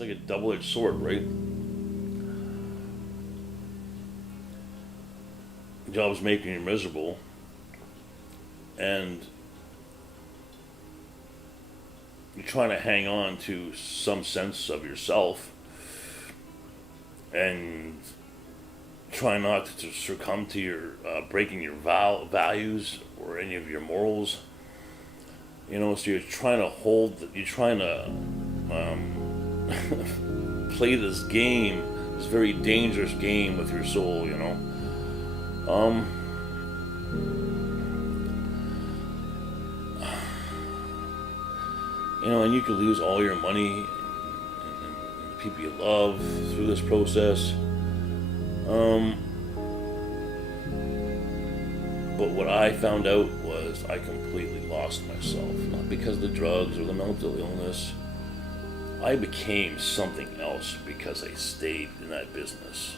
like a double-edged sword, right? Job's making you miserable, and you're trying to hang on to some sense of yourself, and try not to succumb to your breaking your values or any of your morals. So you're trying to you're trying to play this game, this very dangerous game with your soul. Um, and you could lose all your money and the people you love through this process. But what I found out was I completely lost myself. Not because of the drugs or the mental illness. I became something else because I stayed in that business.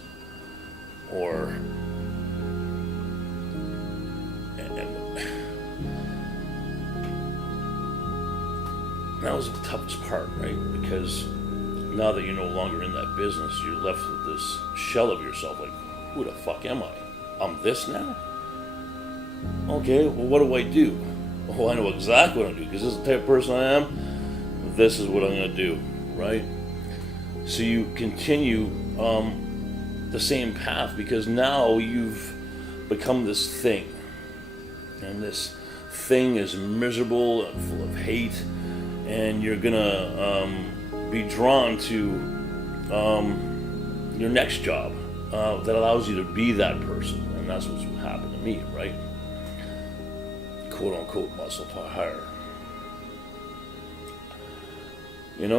And that was the toughest part, right? Because now that you're no longer in that business, you're left with this shell of yourself, like, who the fuck am I? I'm this now? Okay, well, what do I do? Oh, I know exactly what I'm doing, because this is the type of person I am. This is what I'm going to do, right? So you continue the same path, because now you've become this thing. And this thing is miserable and full of hate, and you're going to be drawn to your next job that allows you to be that person. And that's what's happened to me, right? Quote unquote muscle higher. And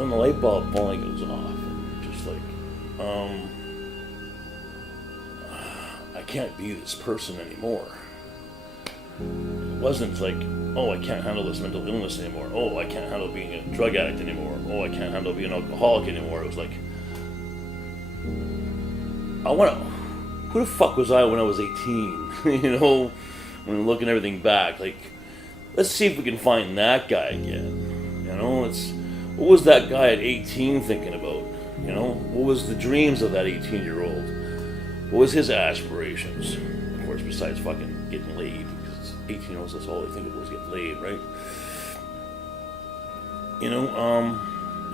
then the light bulb finally goes off, and just like, I can't be this person anymore. It wasn't like, oh, I can't handle this mental illness anymore. Oh, I can't handle being a drug addict anymore. Oh, I can't handle being an alcoholic anymore. It was like, who the fuck was I when I was 18? When looking everything back, like, let's see if we can find that guy again. What was that guy at 18 thinking about? What was the dreams of that 18-year-old? What was his aspirations? Of course, besides fucking getting laid, because 18-year-olds, that's all they think of was getting laid, right?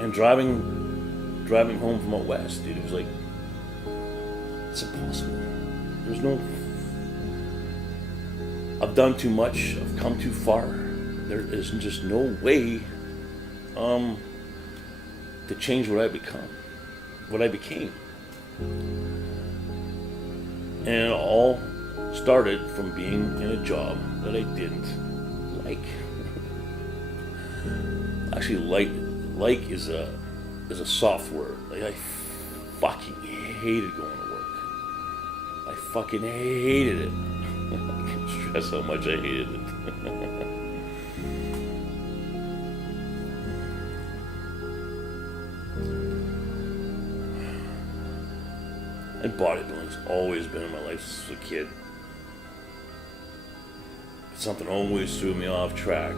And driving home from out west, dude, it was like, it's impossible. I've done too much, I've come too far. There is just no way to change what I became. And it all started from being in a job that I didn't like. Actually, like is a soft word. Like, I fucking hated going to work. I fucking hated it. I can't stress how much I hated it. And bodybuilding's always been in my life since a kid. Something always threw me off track.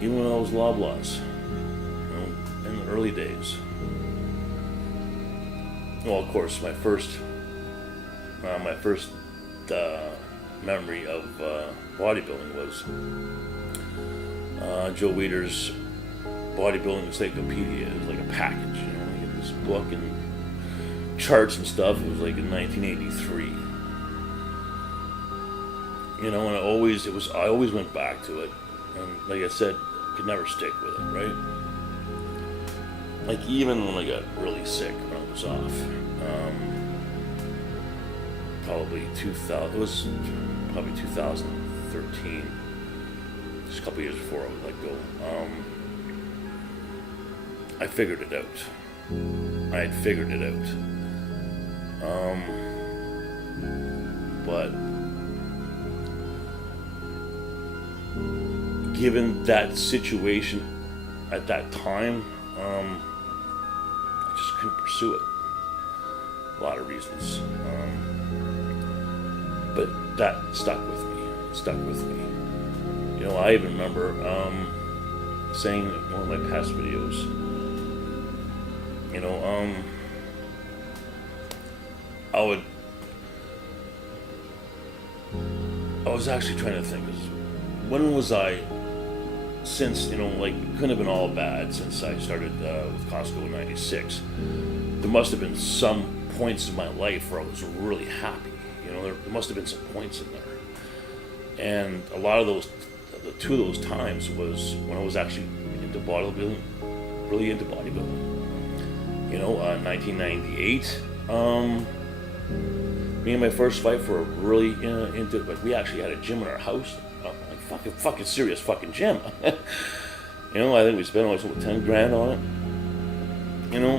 Even when I was loblaws, in the early days. Well, of course, my first memory of bodybuilding was Joe Weider's Bodybuilding Encyclopedia. It was like a package, you get this book and charts and stuff. It was like in 1983. And I always went back to it, and like I said, could never stick with it, right? Like, even when I got really sick when I was off, probably 2013, just a couple years before I would let go. I figured it out. I had figured it out. But given that situation at that time, I just couldn't pursue it. lot of reasons. But that stuck with me. It stuck with me. You know, I even remember saying in one of my past videos, you know, I was actually trying to think, when was I, since, you know, like, it couldn't have been all bad since I started with Costco in 96. There must have been some points in my life where I was really happy. You know, there must have been some points in there. And a lot of those, the two of those times was when I was actually into bodybuilding, really into bodybuilding. You know, 1998, me and my first wife were really into it. Like, we actually had a gym in our house, like fucking serious fucking gym. You know, I think we spent almost 10 grand on it. You know,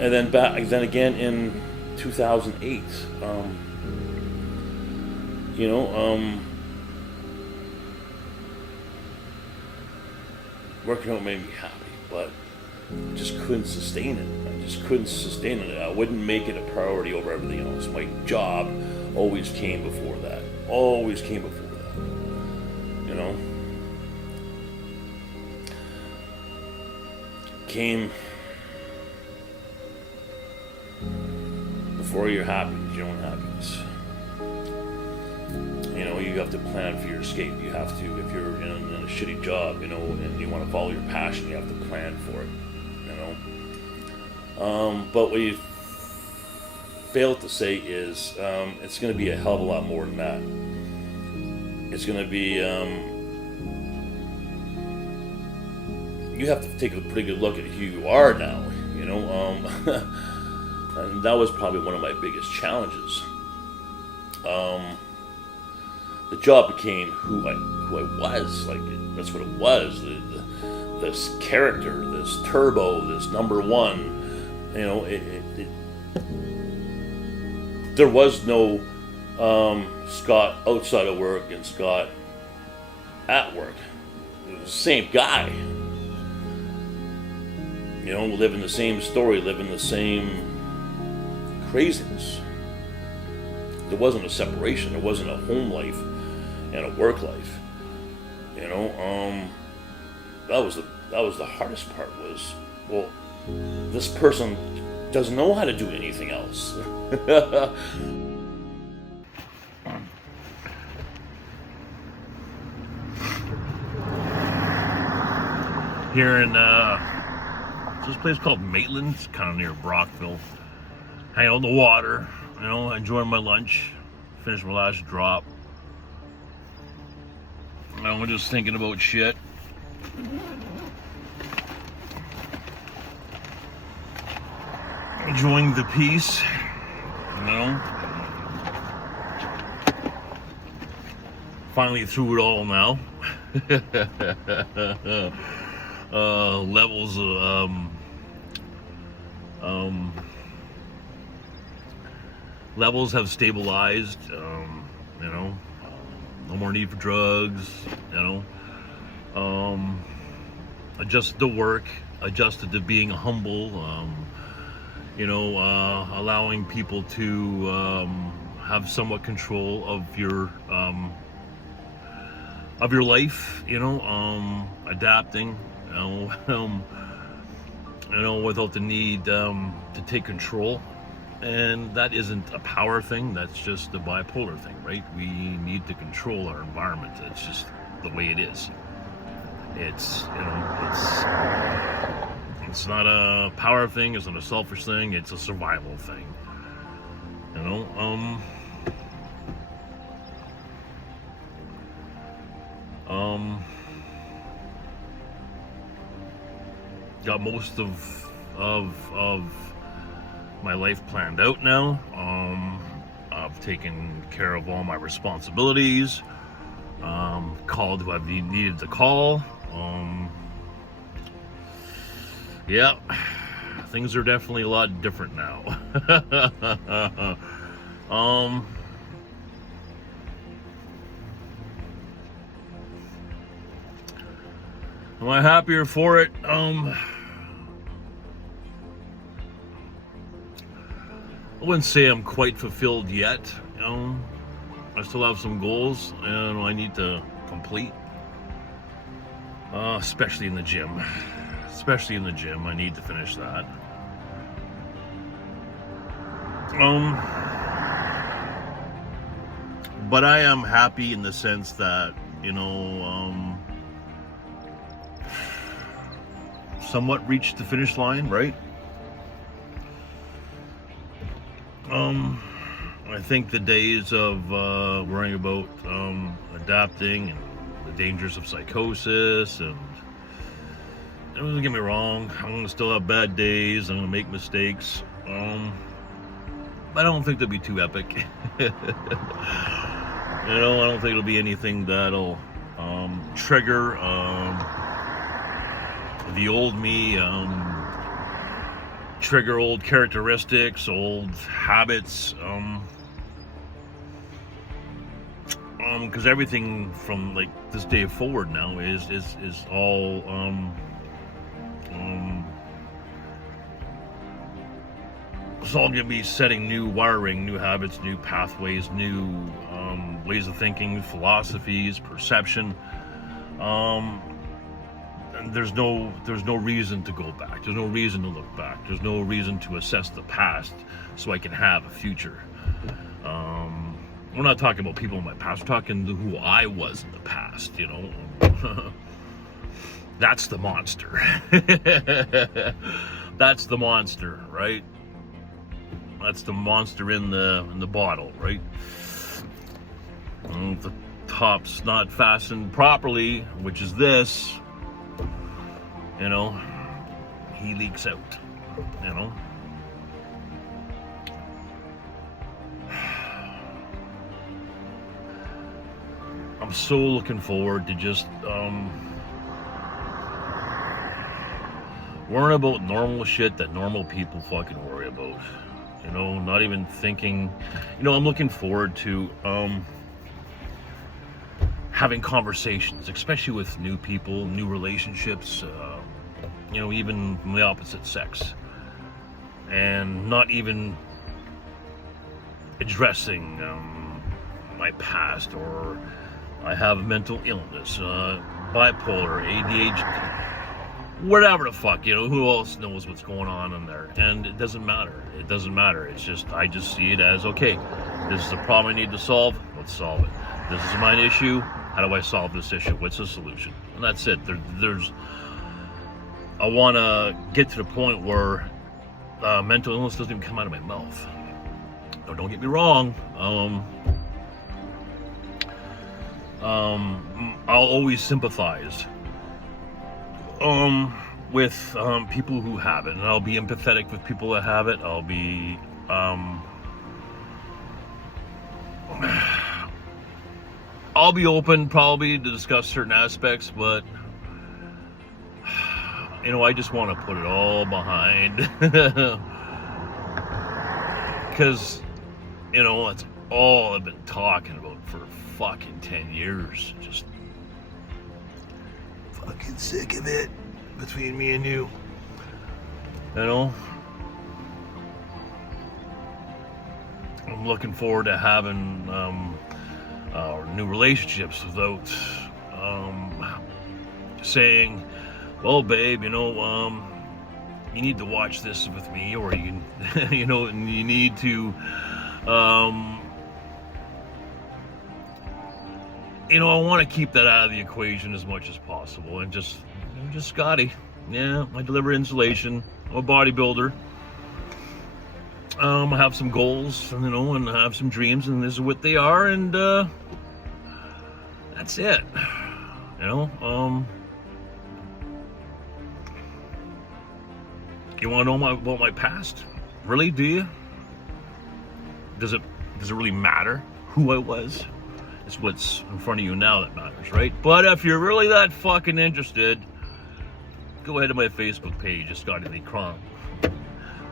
and then then again in 2008, you know, working out made me happy, but just couldn't sustain it. I just couldn't sustain it. I wouldn't make it a priority over everything else. My job always came before that. Always came before that. You know? Came before your happiness, your own happiness. You know, you have to plan for your escape. You have to, if you're in a shitty job, you know, and you want to follow your passion, you have to plan for it, you know. But what you fail to say is it's going to be a hell of a lot more than that. It's going to be, you have to take a pretty good look at who you are now, you know. And that was probably one of my biggest challenges. The job became who I was. Like, that's what it was. This character, this turbo, this number one. You know, there was no Scott outside of work and Scott at work. It was the same guy. You know, living the same story, living the same craziness. There wasn't a separation. There wasn't a home life and a work life. You know, that was the hardest part. Was, well, this person doesn't know how to do anything else. Here in this place called Maitland, it's kind of near Brockville. Hang out on the water, you know, enjoying my lunch. Finished my last drop. I'm just thinking about shit. Enjoying the peace, you know. Finally through it all now. Levels of levels have stabilized. You know, no more need for drugs. You know, adjusted to work, adjusted to being humble. You know, allowing people to have somewhat control of your life. You know, adapting. You know, without the need to take control. And that isn't a power thing, that's just a bipolar thing, right? We need to control our environment. It's just the way it is. It's, you know, it's not a power thing, it's not a selfish thing, it's a survival thing. You know, got most of my life planned out now. I've taken care of all my responsibilities. Called who I've needed to call. Yeah, things are definitely a lot different now. Am I happier for it? I wouldn't say I'm quite fulfilled yet. I still have some goals and I need to complete. Especially in the gym. I need to finish that. But I am happy in the sense that, somewhat reached the finish line, right? I think the days of worrying about adapting and the dangers of psychosis, and don't get me wrong, I'm gonna still have bad days, I'm gonna make mistakes. I don't think they'll be too epic. I don't think it'll be anything that'll trigger the old me, trigger old characteristics, old habits, because everything from like this day forward now is all it's all gonna be setting new wiring, new habits, new pathways, new ways of thinking, philosophies, perception. And there's no reason to go back. There's no reason to look back. There's no reason to assess the past so I can have a future. We're not talking about people in my past. We're talking to who I was in the past. That's the monster. That's the monster, right? That's the monster in the bottle, right? The top's not fastened properly, which is this. He leaks out. I'm so looking forward to just worrying about normal shit that normal people fucking worry about. Not even thinking. I'm looking forward to having conversations, especially with new people, new relationships, even from the opposite sex, and not even addressing my past, or I have mental illness, bipolar, ADHD, whatever the fuck, who else knows what's going on in there? And it doesn't matter. It's just, I just see it as, okay, this is a problem I need to solve, let's solve it. This is my issue, how do I solve this issue? What's the solution? And that's it. I want to get to the point where mental illness doesn't even come out of my mouth. No, don't get me wrong. I'll always sympathize with people who have it, and I'll be empathetic with people that have it. I'll be open probably to discuss certain aspects, but I just want to put it all behind, because that's all I've been talking about for fucking 10 years. Just fucking sick of it, between me and you. I'm looking forward to having new relationships without saying, well, babe, you need to watch this with me, or you need to I want to keep that out of the equation as much as possible, and just Scotty. Yeah, I deliver insulation. I'm a bodybuilder. I have some goals, and I have some dreams, and this is what they are, and that's it. You want to know about my past? Really? Do you? Does it really matter who I was? It's what's in front of you now that matters, right? But if you're really that fucking interested, go ahead to my Facebook page, it's Scotty Lee Cron.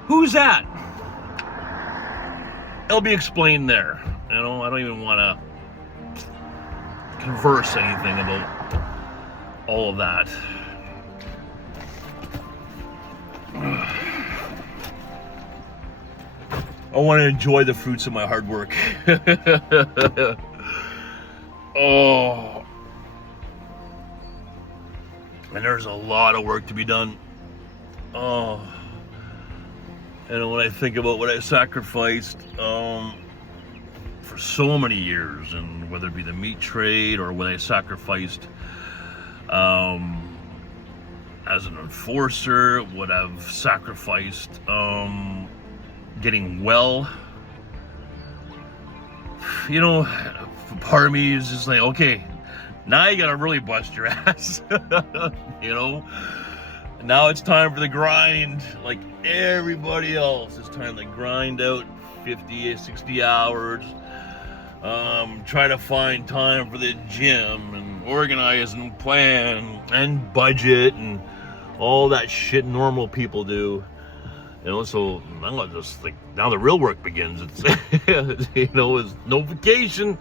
Who's that? It'll be explained there. I don't even want to converse anything about all of that. I want to enjoy the fruits of my hard work. Oh. And there's a lot of work to be done. Oh. And when I think about what I sacrificed for so many years, and whether it be the meat trade or what I sacrificed as an enforcer, what I've sacrificed getting well, you know, part of me is just like, okay, now you gotta really bust your ass. You know, now it's time for the grind. Like everybody else, it's time to grind out 50, 60 hours. Try to find time for the gym and organize and plan and budget and all that shit normal people do. You know, so I'm not just like, now the real work begins. It's, you know, it's no vacation.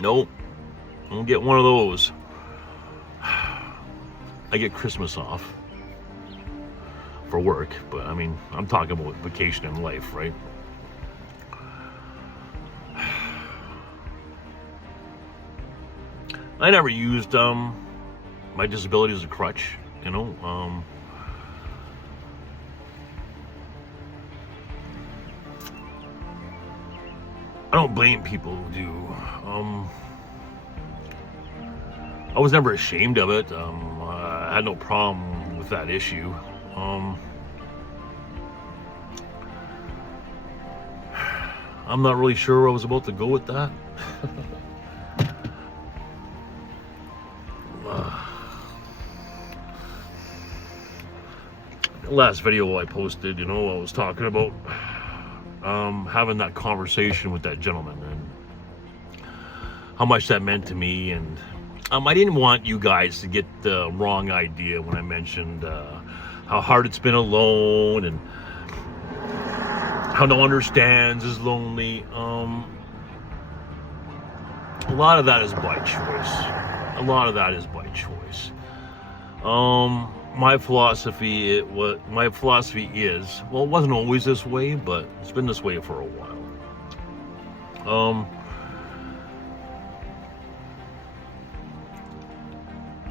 No, I don't get one of those. I get Christmas off for work, but I mean, I'm talking about vacation in life, right? I never used my disability as a crutch, you know. I don't blame people who do. I was never ashamed of it. I had no problem with that issue. I'm not really sure where I was about to go with that. Last video I posted, you know, I was talking about having that conversation with that gentleman and how much that meant to me. And I didn't want you guys to get the wrong idea when I mentioned how hard it's been alone and how no one understands is lonely. A lot of that is by choice. My philosophy is, well, it wasn't always this way, but it's been this way for a while.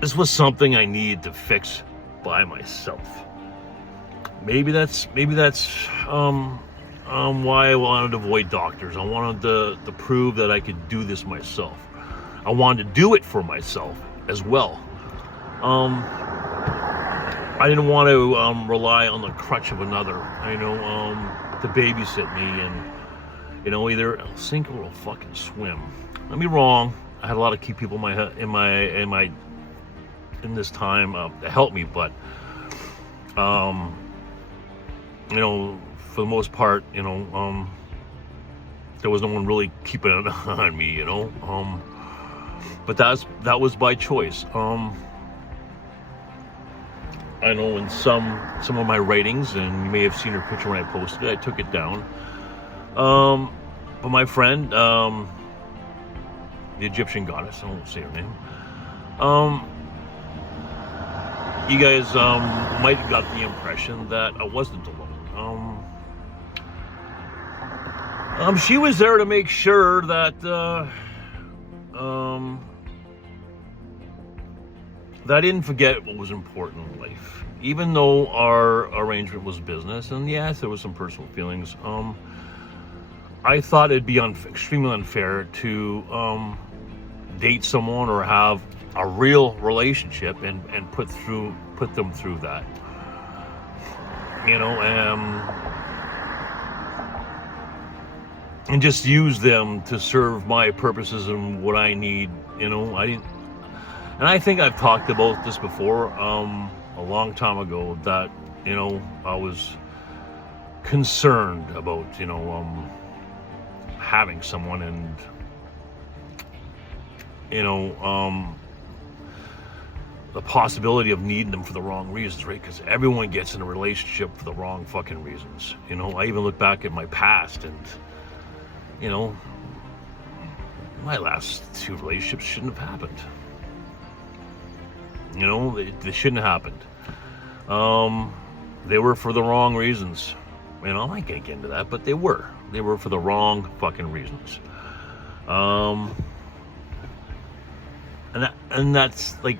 This was something I needed to fix by myself. Maybe that's why I wanted to avoid doctors. I wanted to prove that I could do this myself. I wanted to do it for myself as well. I didn't want to rely on the crutch of another, you know, to babysit me and, you know, either I'll sink or I'll fucking swim. Don't get me wrong, I had a lot of key people in this time to help me, but you know, for the most part, you know, there was no one really keeping an eye on me, you know. But that was by choice. I know in some of my writings, and you may have seen her picture when I posted it, I took it down. But my friend, the Egyptian goddess, I won't say her name, you guys might have got the impression that I wasn't alone. She was there to make sure that that I didn't forget what was important in life. Even though our arrangement was business, and yes, there was some personal feelings, I thought it'd be extremely unfair to date someone or have a real relationship and put them through that. You know, and just use them to serve my purposes and what I need. You know, and I think I've talked about this before, a long time ago, that, you know, I was concerned about, you know, having someone and, you know, the possibility of needing them for the wrong reasons, right? Because everyone gets in a relationship for the wrong fucking reasons. You know, I even look back at my past and, you know, my last 2 relationships shouldn't have happened. You know, they shouldn't have happened. They were for the wrong reasons. You know, I can't get into that, but they were. They were for the wrong fucking reasons. And that's like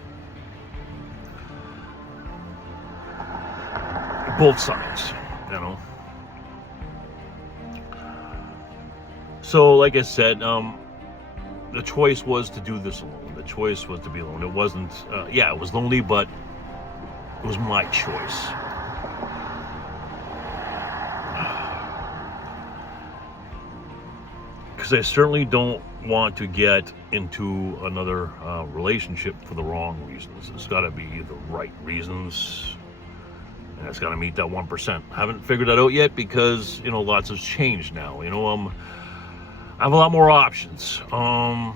both sides, you know. So, like I said, the choice was to do this alone. The choice was to be alone. It wasn't, yeah, it was lonely, but it was my choice. Because I certainly don't want to get into another relationship for the wrong reasons. It's got to be the right reasons, and it's got to meet that 1%. I haven't figured that out yet because, you know, lots has changed now. You know, I have a lot more options. When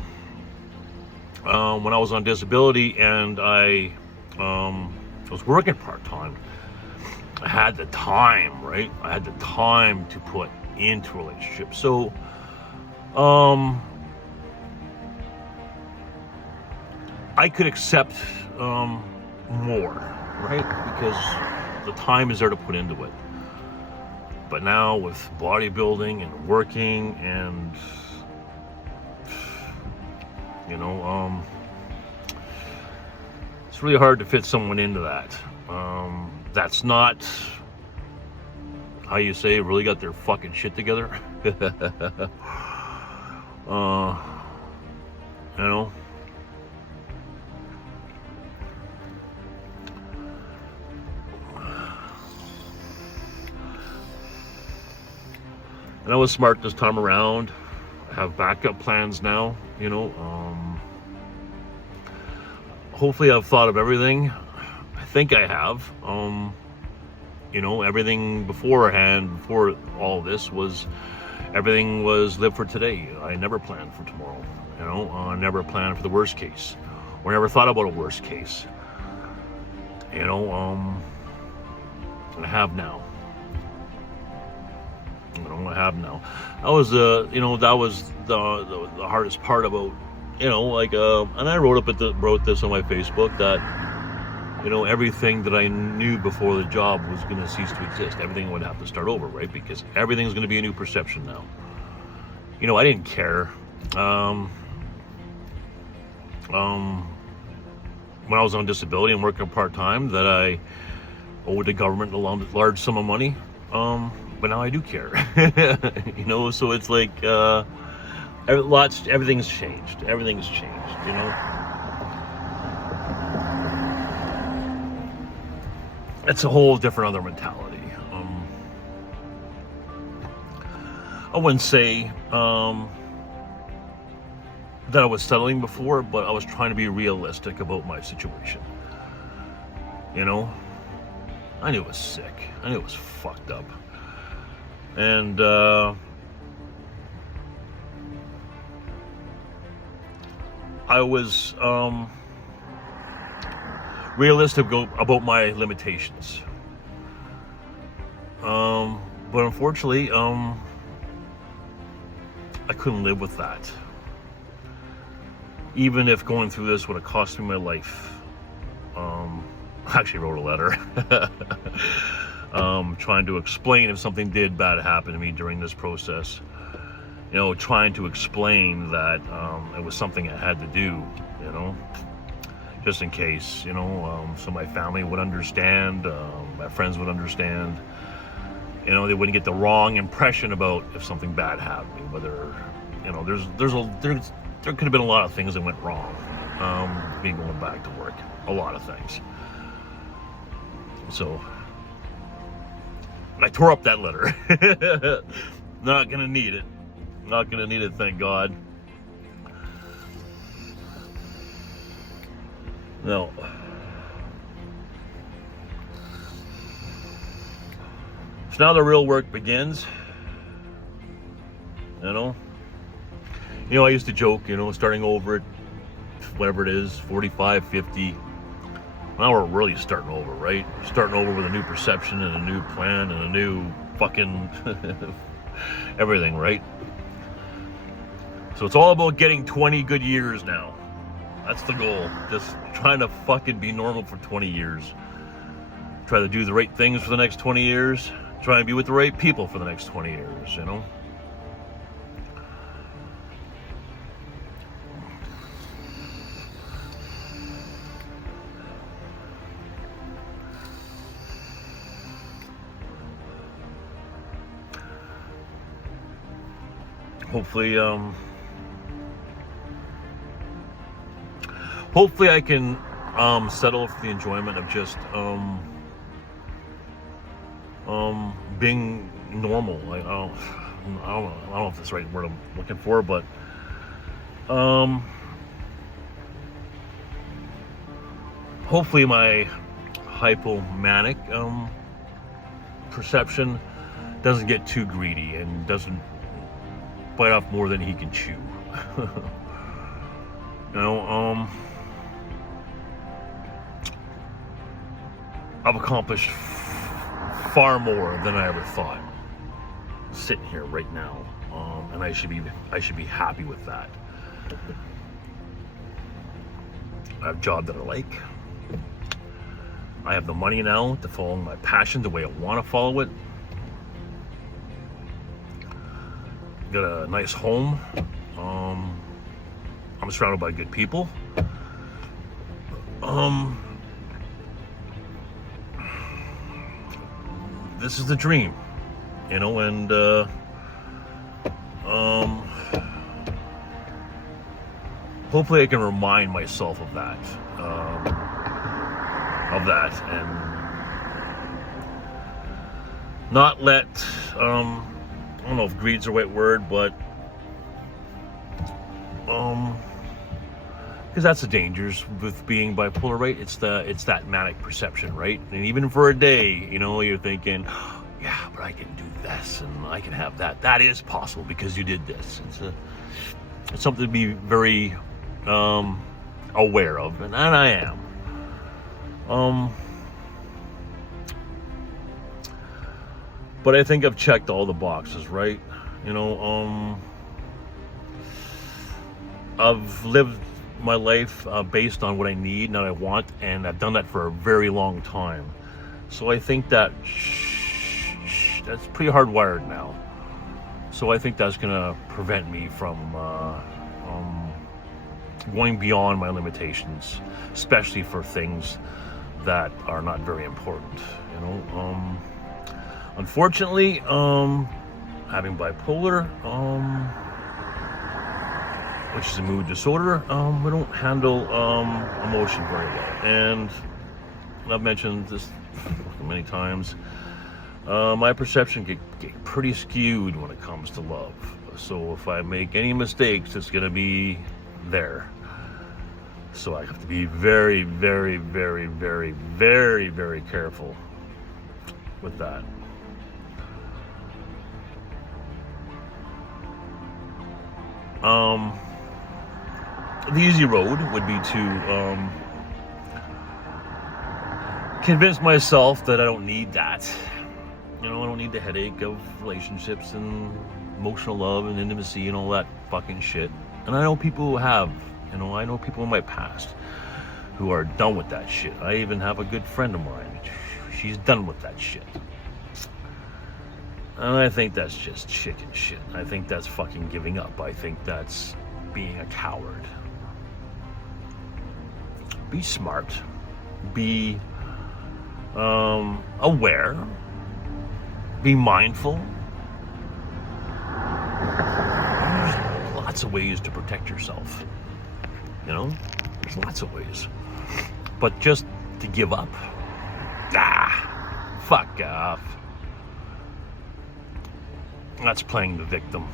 I was on disability and I was working part-time, I had the time, right? I had the time to put into relationships. So, I could accept more, right? Because the time is there to put into it. But now with bodybuilding and working and, you know, it's really hard to fit someone into that. That's not how you say really got their fucking shit together. You know. And I was smart this time around. I have backup plans now, you know. Hopefully I've thought of everything. I think I have. You know, everything beforehand, before all this was, everything was live for today. I never planned for tomorrow, you know. I never planned for the worst case, or never thought about a worst case. You know, I have now. I have now. That was you know, that was the hardest part about, you know, like and I wrote this on my Facebook that, you know, everything that I knew before the job was going to cease to exist. Everything would have to start over, right? Because everything's going to be a new perception now. You know, I didn't care. When I was on disability and working part-time, that I owed the government a large sum of money. But now I do care. You know, so it's like everything's changed. Everything's changed, you know. It's a whole different other mentality. I wouldn't say that I was settling before, but I was trying to be realistic about my situation. You know, I knew it was sick. I knew it was fucked up. And I was realistic about my limitations. But unfortunately, I couldn't live with that. Even if going through this would have cost me my life. I actually wrote a letter. Trying to explain if something did bad happen to me during this process. You know, trying to explain that it was something I had to do, you know, just in case, you know, so my family would understand, my friends would understand, you know, they wouldn't get the wrong impression about if something bad happened to me, whether, you know, there could have been a lot of things that went wrong, me going back to work, a lot of things. So, I tore up that letter. Not gonna need it. Not gonna need it, thank God. No. So now the real work begins. You know? You know, I used to joke, you know, starting over at whatever it is, 45, 50. Now we're really starting over, right? Starting over with a new perception and a new plan and a new fucking everything, right? So it's all about getting 20 good years now. That's the goal. Just trying to fucking be normal for 20 years. try to do the right things for the next 20 years, try and be with the right people for the next 20 years, you know? Hopefully I can settle for the enjoyment of just being normal. Like, I don't know if that's the right word I'm looking for, but hopefully my hypomanic perception doesn't get too greedy and doesn't bite off more than he can chew. You know, I've accomplished far more than I ever thought sitting here right now, and I should be happy with that. I have a job that I like. I have the money now to follow my passion the way I want to follow it. Got a nice home. I'm surrounded by good people. This is the dream, you know, and hopefully I can remind myself of that, and not let, I don't know if greed's the right word, but because that's the dangers with being bipolar, right? It's that manic perception, right? And even for a day, you know, you're thinking, yeah, but I can do this and I can have that. That is possible because you did this. It's something to be very aware of, and I am. But I think I've checked all the boxes, right? You know, I've lived my life based on what I need, not what I want, and I've done that for a very long time. So I think that that's pretty hardwired now. So I think that's gonna prevent me from going beyond my limitations, especially for things that are not very important. You know, unfortunately, having bipolar, which is a mood disorder, we don't handle emotion very well. And I've mentioned this many times, my perception get pretty skewed when it comes to love. So if I make any mistakes, it's gonna be there. So I have to be very, very, very, very, very, very careful with that. The easy road would be to convince myself that I don't need that. You know, I don't need the headache of relationships and emotional love and intimacy and all that fucking shit. And I know people who have, you know, I know people in my past who are done with that shit. I even have a good friend of mine. She's done with that shit. And I think that's just chicken shit. I think that's fucking giving up. I think that's being a coward. Be smart. Be aware. Be mindful. There's lots of ways to protect yourself. You know? There's lots of ways. But just to give up? Fuck off. That's playing the victim.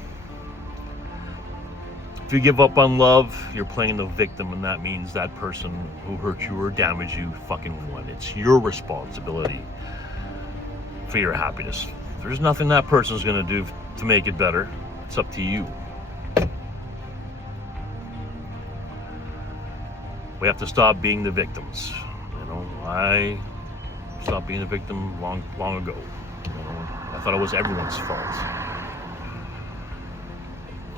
If you give up on love, you're playing the victim, and that means that person who hurt you or damaged you fucking won. It's your responsibility for your happiness. There's nothing that person's gonna do to make it better. It's up to you. We have to stop being the victims. You know, I stopped being a victim long ago. You know, I thought it was everyone's fault.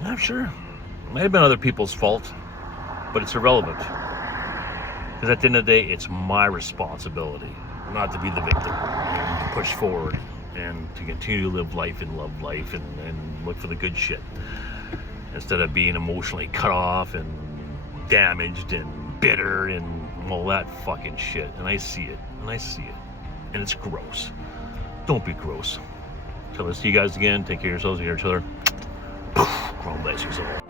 I'm sure it may have been other people's fault, but it's irrelevant. Because at the end of the day, it's my responsibility. not to be the victim, and to push forward, and to continue to live life and love life, and look for the good shit, instead of being emotionally cut off and damaged and bitter and all that fucking shit. And I see it, and it's gross. Don't be gross. Till I see you guys again, take care of yourselves and each other. God bless yourself.